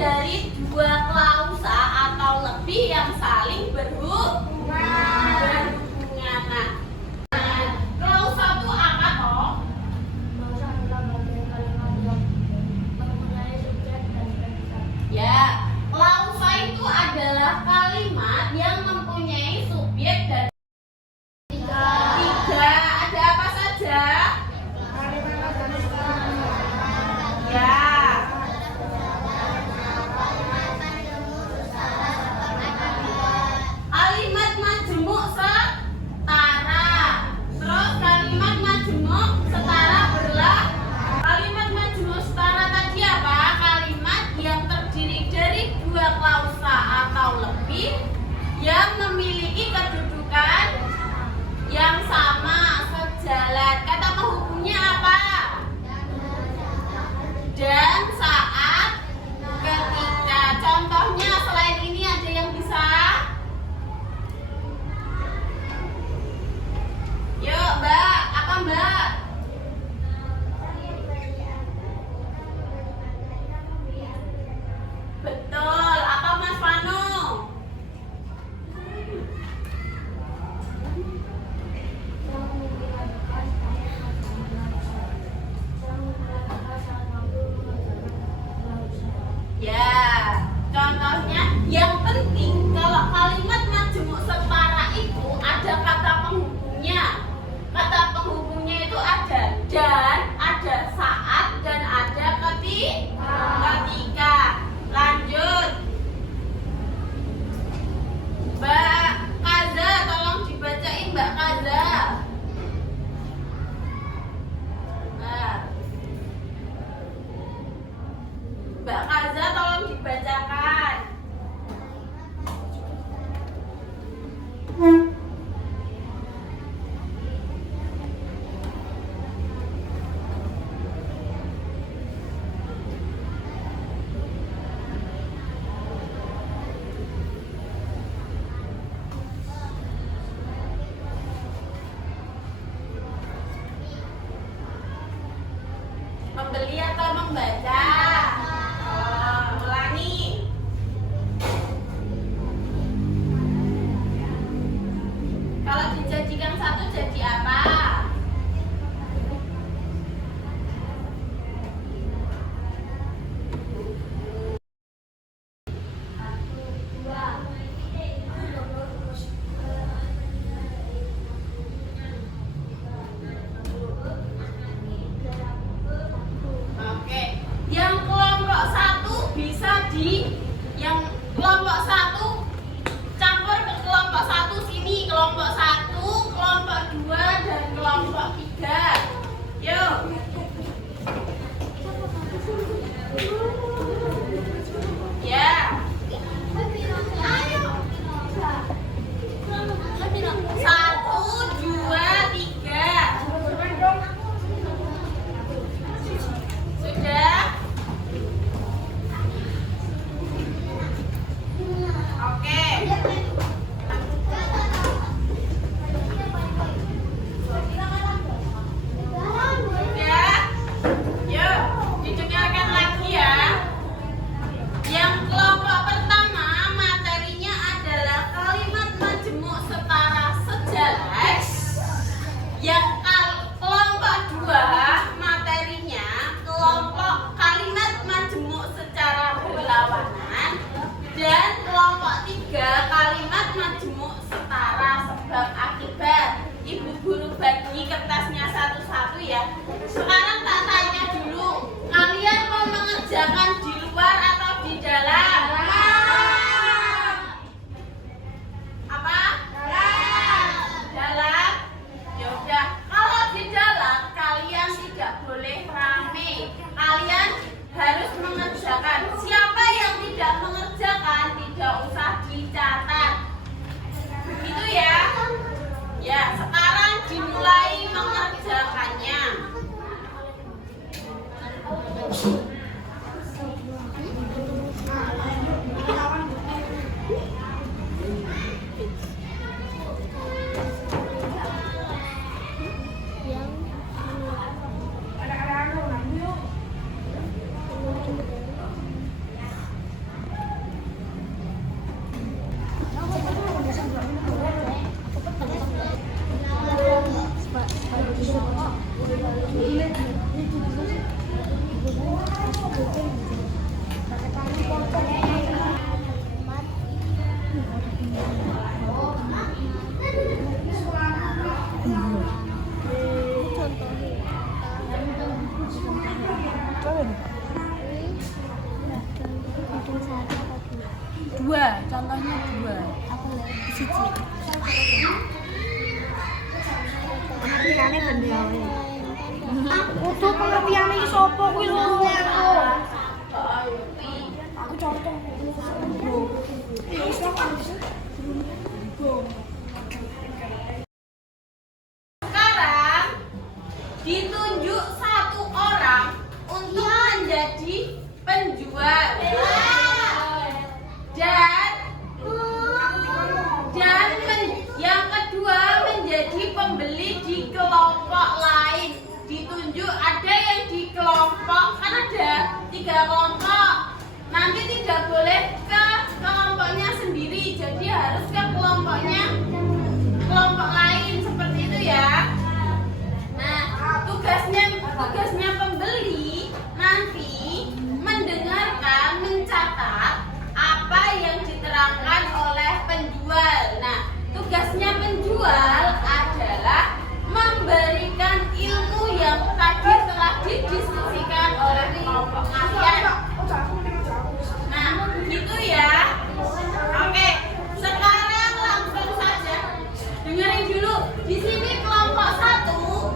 dari dua klausa atau lebih yang saling berhubungan. Nah, klausa itu apa toh? Ya, klausa itu adalah kalimat yang mempunyai subjek dan tiga. Ada apa saja? Ya. Kalimat majemuk setara. Terus kalimat majemuk setara belah. Kalimat majemuk setara tadi apa? Kalimat yang terdiri dari dua klausa atau lebih yang memiliki kedudukan yang sama, sejalan. Kata penghubungnya apa? Dan, saat, ketika. Contohnya selain ini ada yang bisa? Yuk Mbak, apa Mbak? Betul, apa Mas Vano? Ya, contohnya yang penting kalau kalimat majemuk setara itu ada kata penghubungnya. Kata penghubungnya itu ada dan, ada saat, dan ada ketika. Lanjut. Mbak Kaza, tolong dibacain Mbak Kaza. Nah. Mbak Kaza tolong dibacakan. Membeli atau membaca? Ulangi. Kalau dijadikan satu jadi apa? Oke, yang kelompok satu bisa yang kelompok satu campur ke kelompok satu sini, kelompok satu, kelompok dua, dan kelompok tiga. Yuk. Ya. Satu, dua, tiga. Sudah? Oke. Sudah? Yuk, didengarkan lagi ya. Yang kelompok pertama materinya adalah kalimat majemuk setara sejalan. Yang kelompok dua materinya kelompok kalimat majemuk secara berlawanan. Dan kelompok tiga kalimat majemuk setara sebab akibat. Ibu guru bagi kertasnya satu-satu ya. Sekarang tak tanya dulu, kalian mau mengerjakan di luar atau di dalam? Apa? Dalam. Ya udah, kalau di dalam kalian tidak boleh rame. Kalian harus mengerjakan. Siapa yang tidak mengerjakan tidak usah dicari. dua, contohnya dua. Aku lihat siji. Pengertiane bendera. Kudu pengertiane iki sapa kuwi lho aku. Aku contoh. Sekarang ditunjuk satu orang untuk menjadi penjual yang kedua menjadi pembeli di kelompok lain. Ditunjuk ada yang di kelompok, kan ada 3 kelompok. Nanti tidak boleh ke kelompoknya sendiri, jadi harus ke kelompok lain seperti itu ya. Nah, tugasnya pembeli nanti mendengarkan, mencatat apa yang diterangkan oleh penjual. Nah, tugasnya penjual adalah memberikan ilmu yang tadi telah didiskusikan oleh kelompok kalian. Nah, gitu ya. Oke, sekarang langsung saja dengerin dulu. Di sini kelompok 1,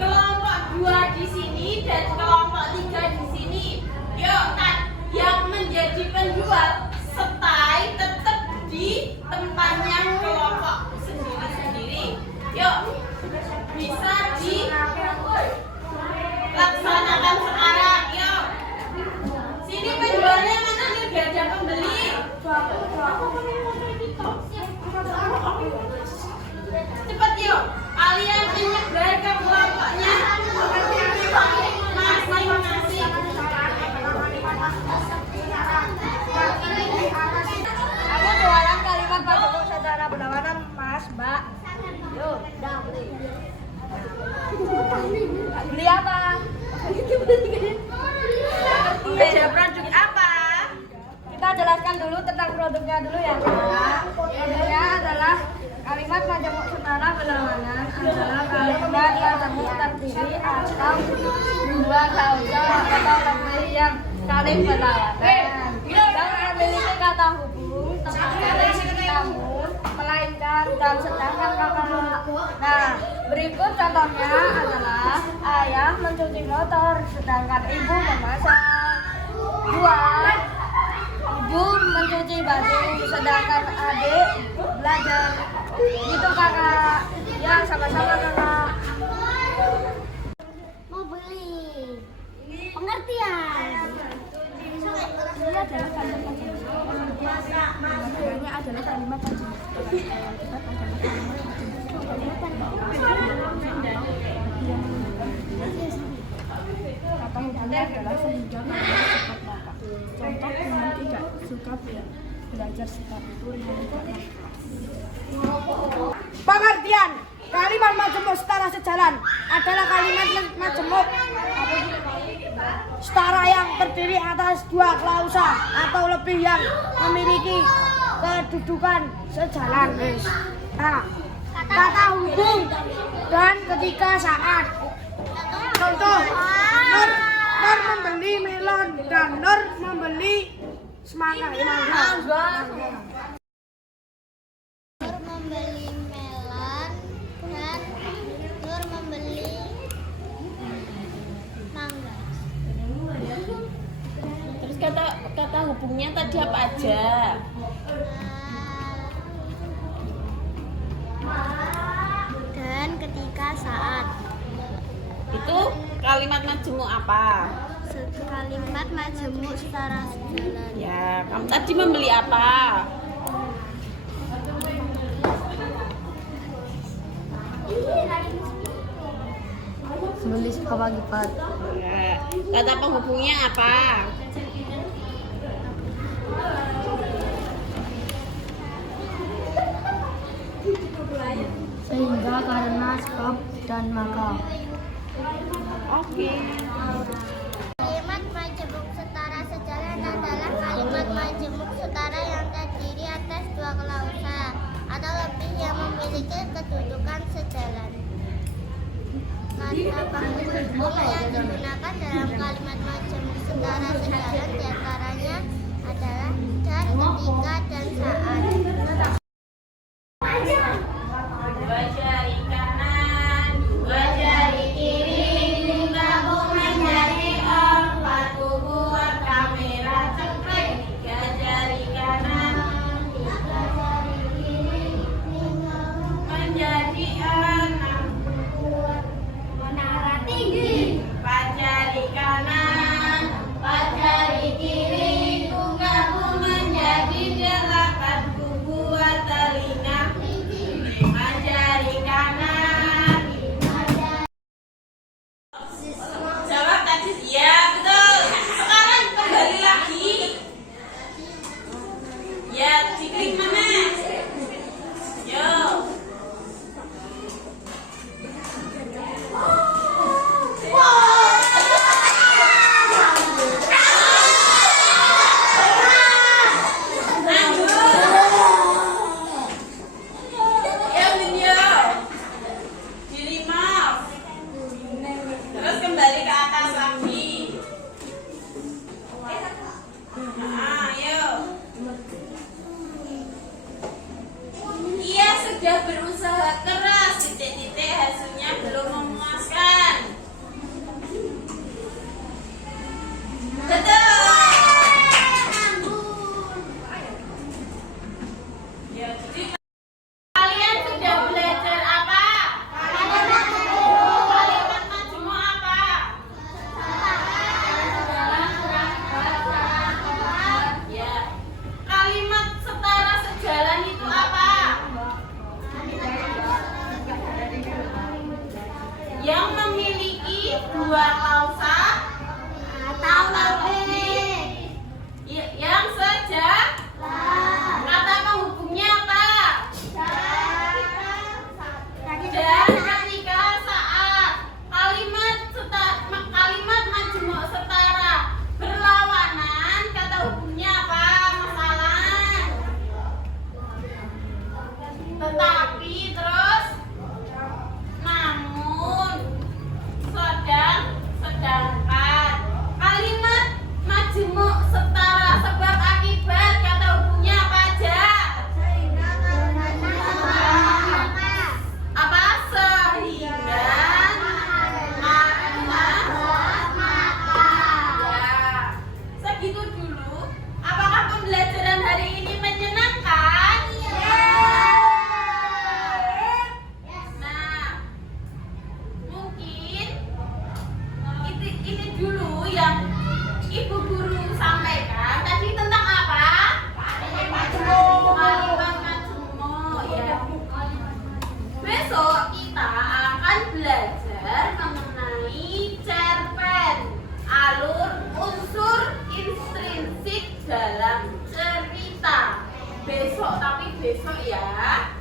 kelompok 2 di sini, dan kelompok 3 di sini. Yuk, yang menjadi penjual stay tetap di tempatnya kelompok sendiri-sendiri. Yuk, bisa dilaksanakan sekarang. Yuk, sini penjualnya mana nih? Biar ada pembeli. Cepat yuk, kalian menyebar ke kelompoknya masing-masing. Aku jualan kalimat bagus secara berlawanan, Mas, Mbak. Yuk, dah beli. Beli apa? Beda produk apa? Kita jelaskan dulu tentang produknya dulu ya, Kak. Produknya adalah kalimat majemuk setara berlawanan adalah kalimat yang terdiri atau dua kausa atau lebih yang saling berlawanan. Dan memiliki kata hubung, tempat dari namun, melainkan dan sedangkan kata. Nah, berikut contohnya adalah ayah mencuci motor, sedangkan ibu memasak. 2. Ibu mencuci baju, sedangkan adik belajar. Gitu kakak. Ya, sama-sama kakak. Mau beli pengertian. Ini adalah kalimat kata hubungnya adalah sehingga mereka cepat makan. Contoh dengan tidak suka belajar setiap itu pengertian kalimat majemuk setara sejalan adalah kalimat majemuk setara yang terdiri atas 2 klausa atau lebih yang memiliki kedudukan sejalan. Nah, kata hubung dan ketika saat. Contoh, Nur membeli melon dan Nur membeli semangka. Nur membeli melon dan Nur membeli mangga. Terus kata hubungnya tadi apa aja? Dan ketika saat. Itu kalimat majemuk apa? Kalimat majemuk setara sejalan. Ya, kamu tadi membeli apa? Beli apa lipat? Ya. Kata penghubungnya apa? Sehingga, karena, sebab, dan maka. Oke. Kalimat majemuk setara sejalan adalah kalimat majemuk setara yang terdiri atas 2 klausa atau lebih yang memiliki kedudukan sejalan. Kata penghubung yang digunakan dalam kalimat majemuk setara sejalan diantaranya adalah dan ketika dan saat. Dua jari kanan, dua jari kiri, digabung menjadi empat. Buat kamera cekrek. Tiga jari kanan, menjadi enam. Menara tinggi. Empat jari kanan, empat jari kiri, digabung menjadi delapan. Buat telinga. Lima jari kanan. Jawab tadi ya betul. Sekarang kembali lagi. Ya, diklik mana? Yo. Ya, video. Di remote. Terus kembali ke atas lagi. Nah, ayo. Ia sudah berusaha keras, titik-titik hasilnya belum memuaskan. Betul. Ya, jadi kalian sudah belajar apa? Kalimat majmuk apa? Ya. Kalimat setara sejalan itu apa? Yang memiliki dua klausa atau lebih. Yang sejalan. Kata penghubungnya apa? Dan ketika saat kalimat majmuk setara berlawanan, kata hubungnya apa? Masalah. Tetapi terus namun sedangkan kalimat majmuk setara sebab akibat, kata hubungnya apa aja? Apa? Sehingga ya, segitu dulu. Apakah pembelajaran hari ini menyenangkan? Nah, mungkin ini dulu yang Ibu Guru sampaikan tadi tentang apa? Kalimat majmuk, ya. Besok kita akan belajar mengenai cerpen, alur unsur intrinsik dalam cerita. Besok, tapi besok ya.